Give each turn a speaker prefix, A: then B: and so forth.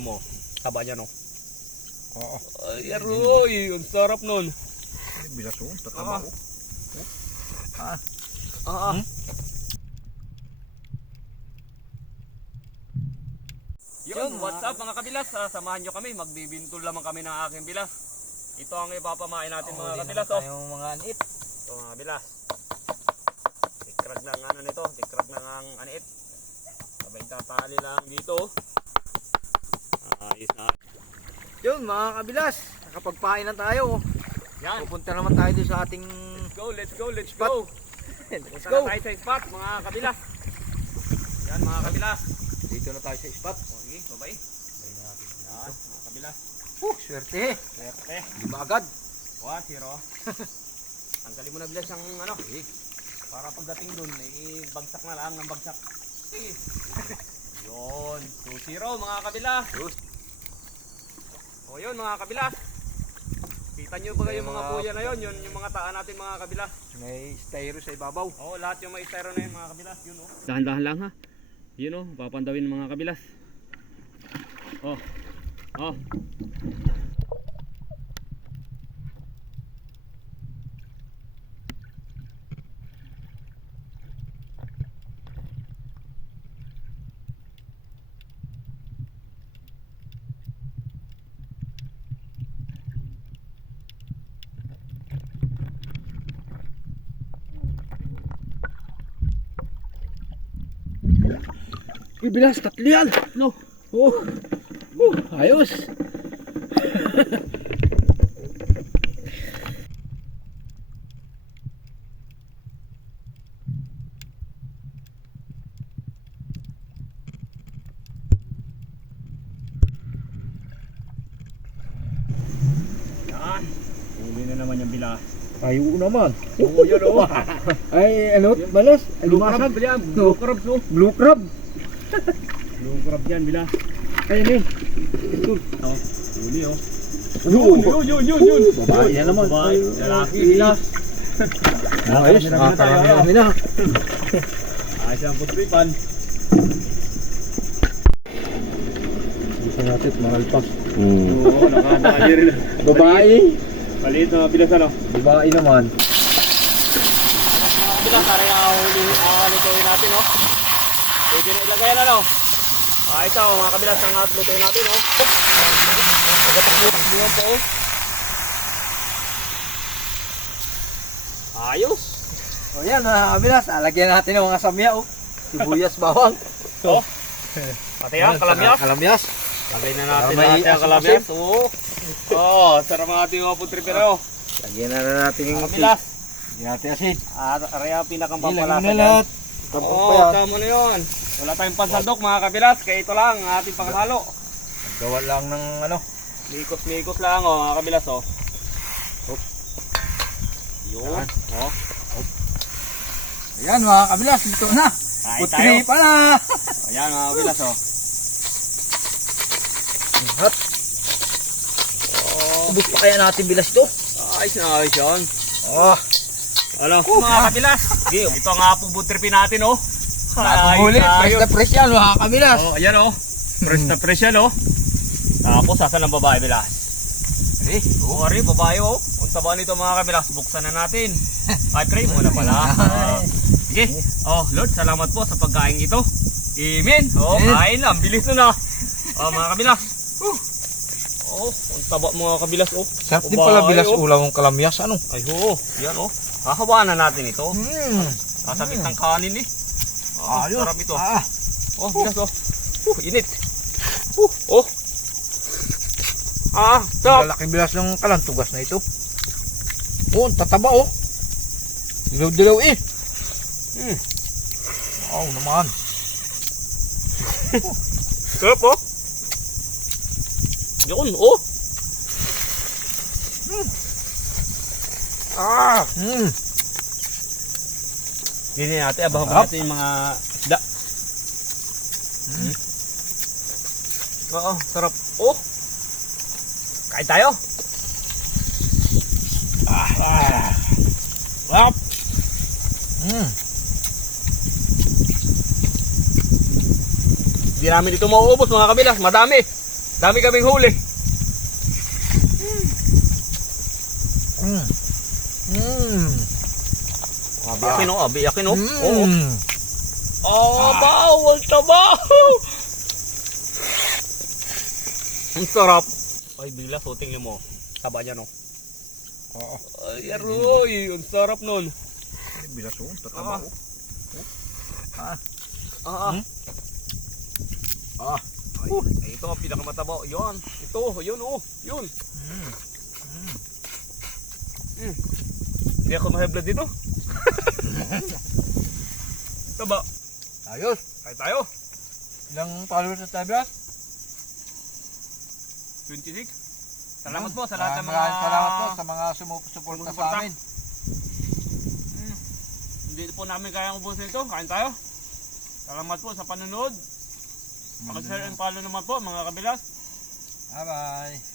A: mo. Taba niya, no?
B: Oo.
A: Ay, aroy! Ang sarap nun.
B: Bilas oh. Tataba
A: Ah.
B: oh.
A: Ah, ah.
B: Hmm?
A: Yun, what's up mga kabilas? Ah, samahan nyo kami. Magbibintol lamang kami ng aking bilas. Ito ang ipapamain natin mga kabilas. Oh.
B: Yung mga anit.
A: Ito mga kabilas. Tikrag ng ano nito. Tikrag ng ang anit. Sabay tatali lang dito. Ayos na.
B: Yun mga kabilas. Nakapagpain na tayo.
A: Yan.
B: Pupunta naman tayo dun sa ating...
A: Let's go, let's go, let's
B: Spot.
A: go.
B: Let's go.
A: na tayo sa spot mga kabilas. Yan mga kabilas.
B: Dito na tayo sa spot.
A: Okay, bye-bye. Yan, mga kabilas.
B: Uh, swerte.
A: Swerte.
B: Lima agad.
A: 1-0. Tanggalin mo na bilas ang ano. Para pagdating dun, eh, bagsak na lang ng bagsak. Eh. Yun. 2-0 mga kabila.
B: Yes.
A: O yun mga kabila. Kita nyo ba yung mga puya na yun? Yun yung mga taan natin mga kabila.
B: May styro sa ibabaw.
A: Oo, lahat yung may styro na yun mga kabilas. Yun oh. Dahan-dahan lang ha. Yun oh, papandawin ng mga kabilas. Oh. Oh.
B: Ibilas, tatlo yan.
A: No.
B: Oh. Uh, ayos.
A: Yan. Uli na naman yung bilas.
B: Ayaw naman.
A: Oo, yun oh.
B: Ay, ano? Balas?
A: Blue crab? Blue crab.
B: Blue crab.
A: Blue crab yan bilas.
B: Ayun eh.
A: Oh. Uli oh.
B: Yun,
A: yun, yun, yun, yun.
B: Babae na naman.
A: Babae, lalaki, bilas.
B: Ayos, nakakarami na.
A: Ayos ang putripan.
B: Dito natin, mahal pa.
A: Oo, nakadali rin.
B: Babae.
A: Maliit na bilas ano.
B: Babae naman.
A: Bilas, sari ang huli, natin oh. Pwede na ilagay na no. Ah, ito mga kabilas ang lutuin natin oh. Buwan po oh. Ayos.
B: O yan mga kabilas, alagyan natin ng mga samya oh. Sibuyas, bawang.
A: Oh. Pati yan, kalamyas.
B: Kalamyas.
A: Lagay na natin
B: Para may
A: lahat yung
B: asim-asim.
A: kalamyas. Oo. Oh, sarap mga ating mga putripero.
B: Lagyan na na natin yung
A: Kabilas.
B: Lagyan natin asin.
A: Ah, araya pinakang pampalasa
B: mo na lahat. Tapos
A: Oo,
B: pa yan.
A: tama na yun. Wala tayong pansaldok mga kabilas, kaya ito lang ang ating panghalo.
B: Gawa lang ng ano.
A: Mikos-mikos lang oh, mga kabilas oh.
B: Hop.
A: Yun.
B: Yan.
A: Oh.
B: Ayan mga kabilas, dito na.
A: Kain
B: Putri
A: tayo.
B: pa na.
A: Ayan mga kabilas oh.
B: Hot.
A: Oh,
B: Ubus pa kaya natin bilas to?
A: ayos na ayos yun.
B: Oh.
A: Ano? mga kabilas. Ito nga po butripin natin oh.
B: Huli, fresh na fresh yan mga kabilas.
A: Oh, ayan oh. Fresh na fresh yan oh. Tapos saan ang babae bilas?
B: Ari,
A: Oo, ari, babae oh. Kung taba nito mga kabilas, buksan na natin. Ay, try mo na pala. Sige. Oh, Lord, salamat po sa pagkain ito. Amen. Oh, kain lang. Bilis na na. Oh, mga kabilas. Uh. Oh, ang taba mga kabilas oh.
B: Sarap din pala bilas
A: oh.
B: ulam ng kalamyas, ano?
A: Ay, oo. Yan oh. Hahawaan na natin ito.
B: Hmm.
A: Sasabit ng kanin eh. Oh,
B: Ayos.
A: sarap ito.
B: Ah.
A: Oh, bilas oh. Uh, init. Uh, oh. Ah, sarap.
B: Lalaking bilas ng kalantugas na ito. Oh, tataba oh. Dilaw-dilaw eh.
A: Hmm.
B: Wow naman.
A: Sarap oh. Yun, oh.
B: Ah. Hmm.
A: Hindi natin, abahan
B: Sarap.
A: natin yung mga isda.
B: Hmm.
A: Oo, sarap. Oh! Kain tayo!
B: Ah. ah. Sarap. Hmm.
A: Hindi namin ito mauubos mga kabilas, madami. Dami kaming huli.
B: Mm. Mm.
A: Biyakin oh, biyakin oh.
B: Mm.
A: Oo. Oh, bawal tabaho. Ang sarap. Ay, bigla suting mo. Taba niya no.
B: Oo.
A: Ay, aroy. Ang sarap nun.
B: Bilas oh. Tataba
A: Ah.
B: oh.
A: Ah, ah.
B: Hmm?
A: Ah. Ay, ay, ito ang pinakamataba. Yun. Ito, yun oh. Yun.
B: Mm.
A: Hindi ako mahebla dito. Taba.
B: Ayos.
A: Kaya tayo.
B: Ilang followers sa tabi
A: 26. Salamat po sa lahat ng mga...
B: Maraming salamat po sa mga sumusuporta sa amin.
A: Hmm. Hindi po namin kayang ubusin ito. Kain tayo. Salamat po sa panonood. Pakishare and follow naman po mga kabilas.
B: Bye-bye.